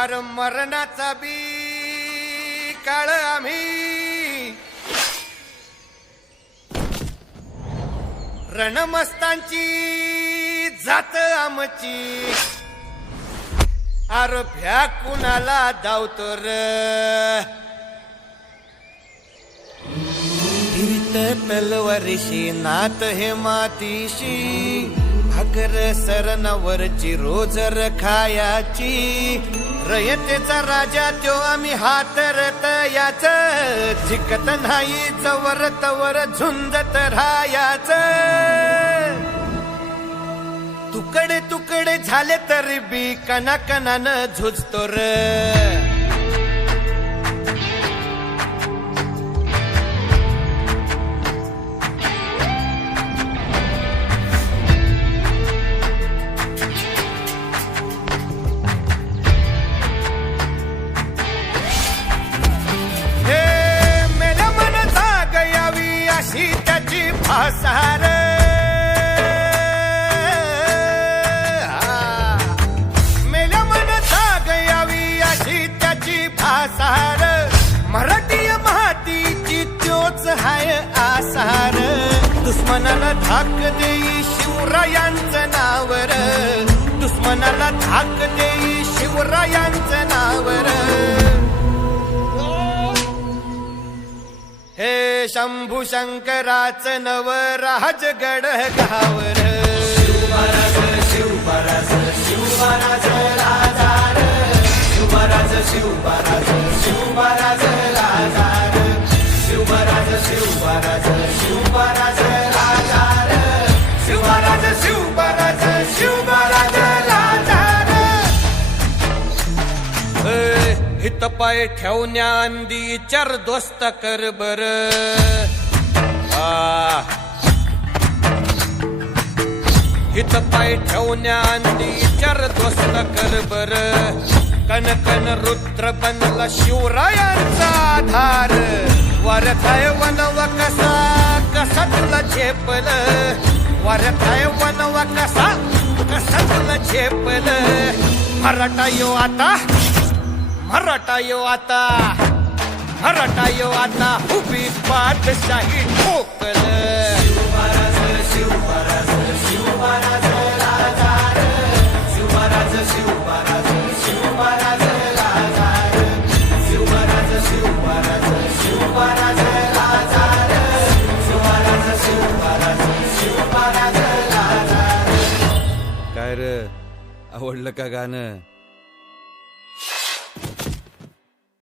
अरे मरणाचा बी काळ आम्ही रणमस्तांची जात आमची अरे भ्या कुणाला धावतो र फिरत तलवारीशी नात हे मातीशी भाकर सरणावरची रोजर खायाची रयतेचा राजा त्यो आम्ही हातरत याच जिकत नाही जवर तवर झुंजत राहायाच तुकडे तुकडे झाले तरी बी कणाकणानं झुजतो र भासार मेल्या मन जाग यावी अशी त्याची भासार मराठी मातीची त्योच हाय आसार दुश्मनाला धाक देई शिवरायांचं नावर दुश्मनाला धाक देई शिवरायांचं नावर हे शंभू शंकराचं नव राजगड गावर शिवमहाराज शिवमहाराज शिवमहाराज राजार शिवमहाराज शिवमहाराज शिवमहाराज राजार शिवमहाराज शिवमहाराज शिवमहाराज राजार शिवमहाराज शिवमहाराज शिवमहाराज राजार हित पाय ठेवण्या अंदी चार दोस्त कर बर हित पाय ठेवण्या अंदी चार दोस्त कर बर कन कन रुद्र बनला शिवरायांचा आधार वारथाय वनवा कसा कसा तुला झेपल वारथाय वनवा कसा कसा तुला झेपल मराठा यो आता मराठा यो आता मराठा यो आता उभी बादशाही ठोकल शिवमहाराज शिवमहाराज शिवमहाराज राजार शिवमहाराज शिवमहाराज शिवमहाराज राजार शिवमहाराज शिवमहाराज शिवमहाराज राजार शिवमहाराज शिवमहाराज शिवमहाराज राजार काय रे आवडलं का गाणं